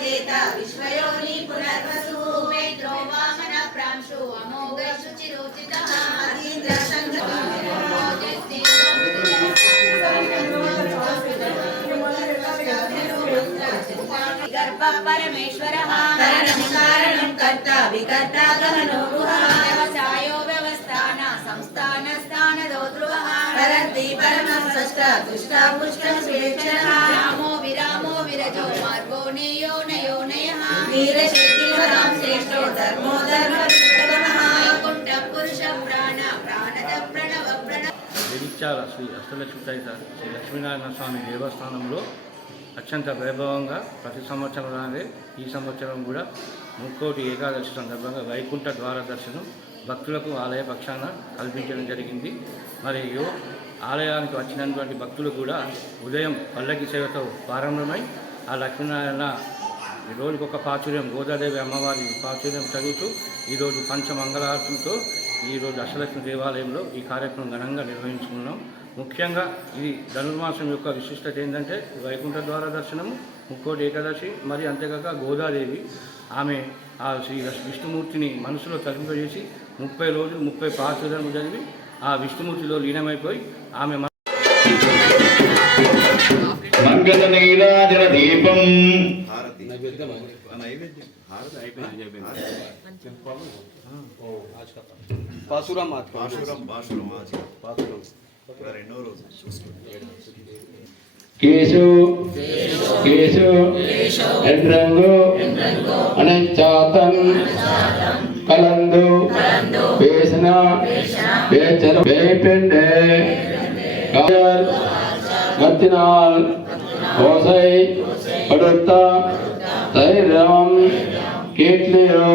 विश्वयोनि पुनर्वसु मेत्रो वामन प्रांशु अमोघ शुचिरोचितः अतीन्द्र गर्भ परमेश्वरः कारणं कारणं कर्ता विकर्ता गहनो गुहा व्यवसायो व्यवस्थान संस्थान स्थानदो ध्रुवः परन्ति परमं षष्ठ दुष्टा पुष्टं सुरेक्षणः रामो विरामो विरजो मार्गो नेयो नयो नयः वीरशक्तिवतां श्रेष्ठो धर्मो धर्मविक्रमः वैकुण्ठ पुरुष प्राण प्राणद प्रणव प्रणव జగిత్యాల శ్రీ అష్టలక్ష్మి సహిత శ్రీ లక్ష్మీనారాయణ స్వామి దేవస్థానంలో అత్యంత వైభవంగా ప్రతి సంవత్సరంలాగే ఈ సంవత్సరం కూడా ముక్కోటి ఏకాదశి సందర్భంగా వైకుంఠ ద్వార దర్శనం భక్తులకు ఆలయ పక్షాన కల్పించడం జరిగింది. మరియు ఆలయానికి వచ్చినటువంటి భక్తులు కూడా ఉదయం పల్లకి సేవతో ప్రారంభమై ఆ లక్ష్మీనారాయణ రోజుకొక ప్రాచుర్యం గోదాదేవి అమ్మవారి ప్రాచుర్యం చదువుతూ ఈరోజు పంచమంగళారతులతో ఈరోజు అష్టలక్ష్మి దేవాలయంలో ఈ కార్యక్రమం ఘనంగా నిర్వహించుకున్నాం. ముఖ్యంగా ఇది ధనుర్మాసం యొక్క విశిష్టత ఏంటంటే వైకుంఠ ద్వార దర్శనము, ముక్కోటి ఏకాదశి, మరి అంతేకాక గోదాదేవి ఆమె ఆ శ్రీ విష్ణుమూర్తిని మనసులో తరింపజేసి 30 రోజులు 30 ప్రాచుర్యాలు చదివి ఆ విష్ణుమూర్తిలో లీనమైపోయి ఆమె మంగళ నీరాజన దీపం కేశు కేశు ఎండ్రంగు అనంచాతం కలందు వేసన వేచన వేపెండే కాయర్ మర్తినాల్ ఓసై పడుత తైరం కేట్లియో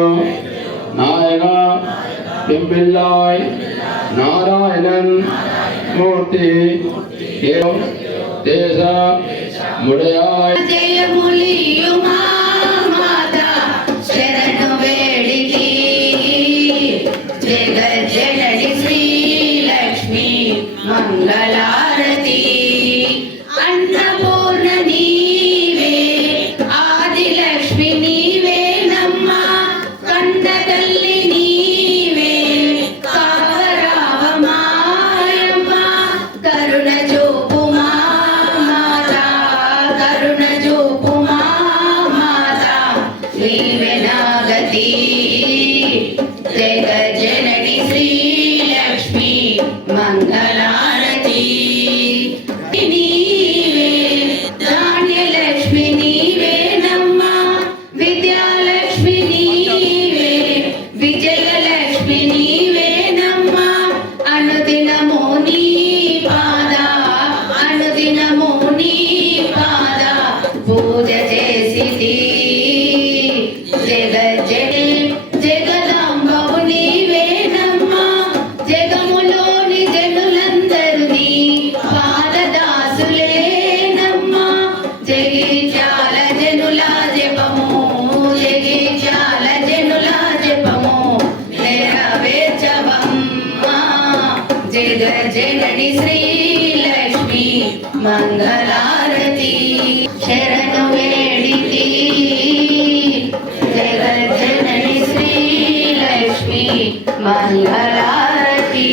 నాయక పింపిల్లాయ్ నారాయణన్ మూర్తి దేశ ముడయాయ్ జయములియుమా మాతా శరణు వేడికి జగ జనని శ్రీ లక్ష్మీ మంగళారతి అన్నపూర్ణ నీవే ఆది లక్ష్మి నీవే నమ్మ కంద తల్లి నీవే కావరావ మాయమ్మ కరుణ చూపుమా మాతా కరుణ చూపుమా మాతా నీవే నాగతి జగ జనని శ్రీ లక్ష్మీ మంగళారతి నీవే ధాన్యలక్ష్మి నీవే నమ్మ విద్యాలక్ష్మి నీవే విజయలక్ష్మి నీవే నమ్మ అనుదినము నీ పాద అనుదినము నీ పాద పూజ చేసితి జగ జగదాంబవు నీవే నమ్మ జగములోని జనులందరూ నీ పాదదాసులే నమ్మ జగిత్యాల జనుల జపము జగిత్యాల జనుల జపము నెరవేర్చవమ్మ జగ జనని శ్రీ లక్ష్మీ మంగళారతి మంగళారతి.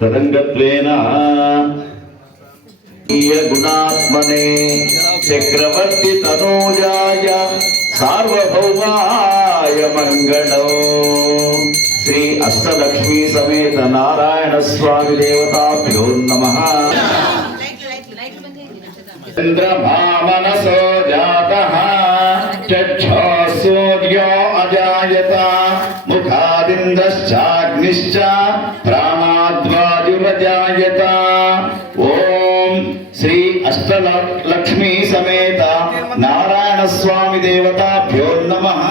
తదంగత్వేన గుణాత్మనే చక్రవర్తి తనూజాయ సార్వభౌమాయ మంగళం. శ్రీ అష్టలక్ష్మీ సమేత నారాయణ స్వామి దేవతాభ్యో నమః. చంద్రభావనసో జాతః చక్షుసూర్యో అజాయత ముఖాదింద్రశ్చాగ్నిశ్చ ప్రాణాద్వాయురజాయత. ఓం శ్రీ అష్టలక్ష్మీ సమేత నారాయణ స్వామి దేవతాభ్యో నమః.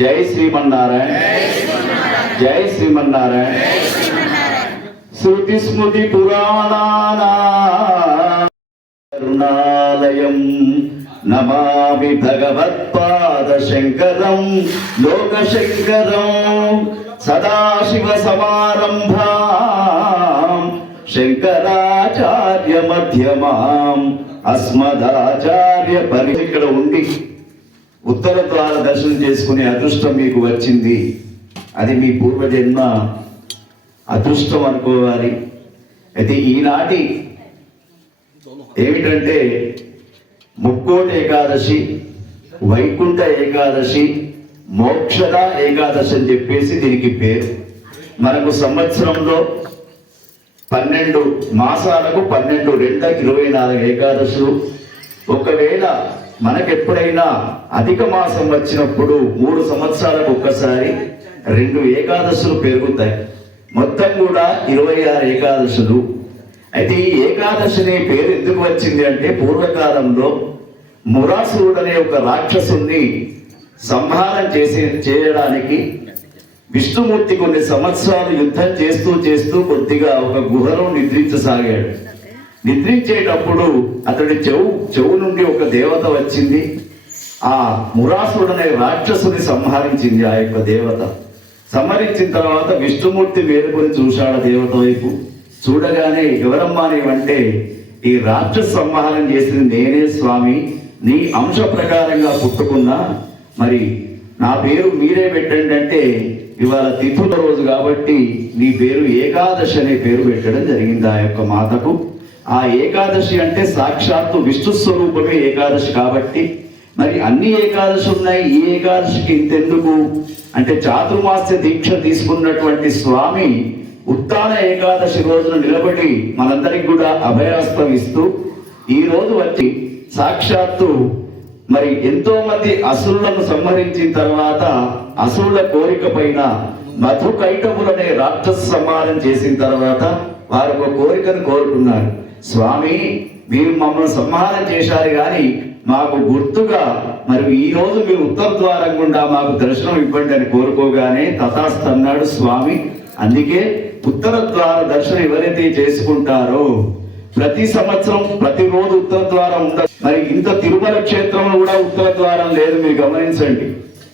జై శ్రీమన్నారాయణ. జై శ్రీమన్నారాయణ. శృతి స్మృతి పురాణానాం నమామి భగవత్పాద శంకరం లోకశంకరం. సదాశివ సమారంభాం శంకరాచార్య మధ్యమాం అస్మదాచార్య పరి. ఇక్కడ ఉండి ఉత్తర ద్వార దర్శనం చేసుకునే అదృష్టం మీకు వచ్చింది. అది మీ పూర్వజన్మ అదృష్టం అనుకోవాలి. అయితే ఈనాటి ఏమిటంటే ముక్కోటి ఏకాదశి, వైకుంఠ ఏకాదశి, మోక్షద ఏకాదశి అని చెప్పేసి దీనికి పేరు. మనకు సంవత్సరంలో 12 మాసాలకు 12 24 ఏకాదశులు. ఒకవేళ మనకెప్పుడైనా అధిక మాసం వచ్చినప్పుడు 3 సంవత్సరాలకు ఒక్కసారి 2 ఏకాదశులు పెరుగుతాయి. మొత్తం కూడా 26 ఏకాదశులు. అయితే ఈ ఏకాదశి అనే పేరు ఎందుకు వచ్చింది అంటే పూర్వకాలంలో మురాసురుడు అనే ఒక రాక్షసుని సంహారం చేయడానికి విష్ణుమూర్తి కొన్ని సంవత్సరాలు యుద్ధం చేస్తూ చేస్తూ కొద్దిగా ఒక గుహలో నిద్రించసాగాడు. నిద్రించేటప్పుడు అతడి చెవు నుండి ఒక దేవత వచ్చింది. ఆ మురాసురుడు అనే రాక్షసుని సంహరించింది ఆ యొక్క దేవత. సంహరించిన తర్వాత విష్ణుమూర్తి మేలుకొని చూశాడు దేవత వైపు. చూడగానే ఎవరమ్మా నీవంటే, ఈ రాక్షస సంహారం చేసింది నేనే స్వామి, నీ అంశ ప్రకారంగా పుట్టుకున్నా, మరి నా పేరు మీరే పెట్టండి అంటే, ఇవాళ తిథుల రోజు కాబట్టి నీ పేరు ఏకాదశి అనే పేరు పెట్టడం జరిగింది ఆ యొక్క మాతకు. ఆ ఏకాదశి అంటే సాక్షాత్తు విష్ణు స్వరూపమే ఏకాదశి కాబట్టి మరి అన్ని ఏకాదశి ఉన్నాయి, ఈ ఏకాదశికి ఇంతెందుకు అంటే చాతుర్మాస్య దీక్ష తీసుకున్నటువంటి స్వామి ఉత్తాన ఏకాదశి రోజున నిలబడి మనందరికి కూడా అభయాస్తం ఇస్తూ ఈ రోజు వచ్చి సాక్షాత్తు మరి ఎంతో మంది అసురులను సంహరించిన తర్వాత అసురుల కోరిక పైన మధుకైటములనే రాక్షస సంహారం చేసిన తర్వాత వారు ఒక కోరికను కోరుకున్నారు. స్వామి మీరు మమ్మల్ని సంహారం చేశారు కానీ మాకు గుర్తుగా మరి ఈ రోజు మీరు ఉత్తర ద్వారం గుండా మాకు దర్శనం ఇవ్వండి అని కోరుకోగానే తథాస్తు అన్నాడు స్వామి. అందుకే ఉత్తర ద్వార దర్శనం ఎవరైతే చేసుకుంటారో ప్రతి సంవత్సరం ప్రతిరోజు ఉత్తర ద్వారం ఉండదు. మరి ఇంత తిరుమల క్షేత్రంలో కూడా ఉత్తర ద్వారం లేదు, మీరు గమనించండి.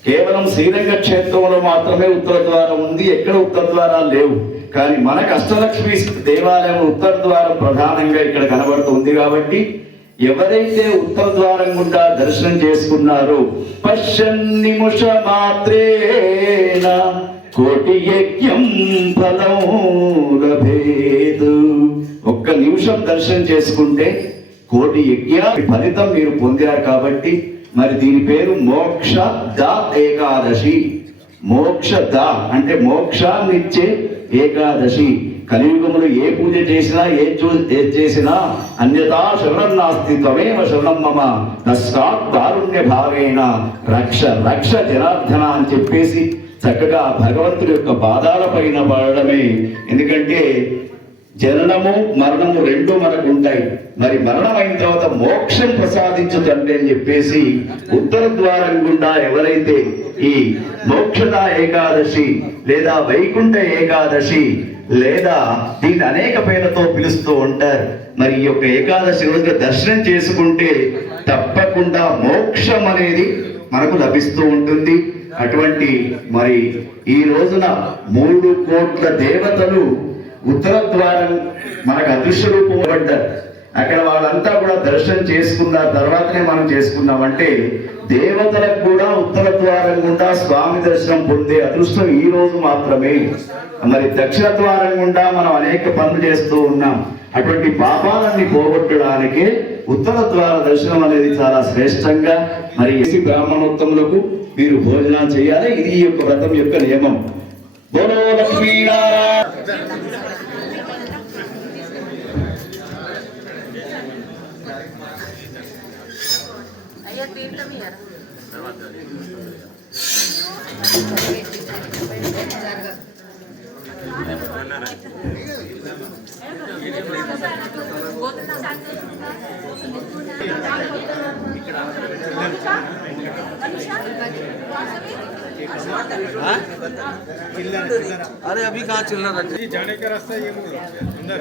కేవలం శ్రీరంగ క్షేత్రంలో మాత్రమే ఉత్తర ద్వారం ఉంది, ఎక్కడ ఉత్తర ద్వారాలు లేవు. కానీ మనకు అష్టలక్ష్మి దేవాలయం ఉత్తర ద్వారం ప్రధానంగా ఇక్కడ కనబడుతుంది. కాబట్టి ఎవరైతే ఉత్తర ద్వారం గుండా దర్శనం చేసుకున్నారో పశ్యన్ నిమిష మాత్రేణ కోటి యజ్ఞం ఫలం లభేతు. ఒక్క నిమిషం దర్శనం చేసుకుంటే కోటి యజ్ఞ ఫలితం మీరు పొందారు. కాబట్టి మరి దీని పేరు మోక్ష ద ఏకాదశి. మోక్ష ద అంటే మోక్షాన్ని ఇచ్చే ఏకాదశి. కలియుగములు ఏ పూజ చేసినా ఏ చేసినా అన్యతా శరణం నాస్తి త్వమేవ శరణం మమ తస్మాత్ కారుణ్య భావేన రక్ష రక్ష జనార్దన అని చెప్పేసి చక్కగా భగవంతుడి యొక్క పాదాల పైన పడడమే. ఎందుకంటే జననము మరణము రెండు మనకు ఉంటాయి. మరి మరణం అయిన తర్వాత మోక్షం ప్రసాదించు తండ్రి అని చెప్పేసి ఉత్తర ద్వారం గుండా ఎవరైతే ఈ మోక్షద ఏకాదశి లేదా వైకుంఠ ఏకాదశి లేదా దీన్ని అనేక పేర్లతో పిలుస్తూ ఉంటారు. మరి ఈ యొక్క ఏకాదశి రోజున దర్శనం చేసుకుంటే తప్పకుండా మోక్షం అనేది మనకు లభిస్తూ ఉంటుంది. అటువంటి మరి ఈ రోజున 3 కోట్ల దేవతలు ఉత్తర ద్వారం మనకు అదృశ్య రూపం పడ్డారు. అక్కడ వాళ్ళంతా కూడా దర్శనం చేసుకున్న తర్వాతనే మనం చేసుకున్నామంటే దేవతలకు కూడా ఉత్తర ద్వారం గుండా స్వామి దర్శనం పొందే అదృష్టం ఈ రోజు మాత్రమే. మరి దక్షిణ ద్వారం గుండా మనం అనేక పనులు చేస్తూ ఉన్నాం. అటువంటి పాపాలన్నీ పోగొట్టడానికి ఉత్తర ద్వార దర్శనం అనేది చాలా శ్రేష్టంగా మరి బ్రాహ్మణోత్తములకు మీరు భోజనాలు చేయాలి. ఇది ఈ యొక్క వ్రతం యొక్క నియమం. బోలో లక్ష్మీనారాయణ. अरे अभी कहाँ चिल्ला रहा है? जाने का रास्ता ये अंदर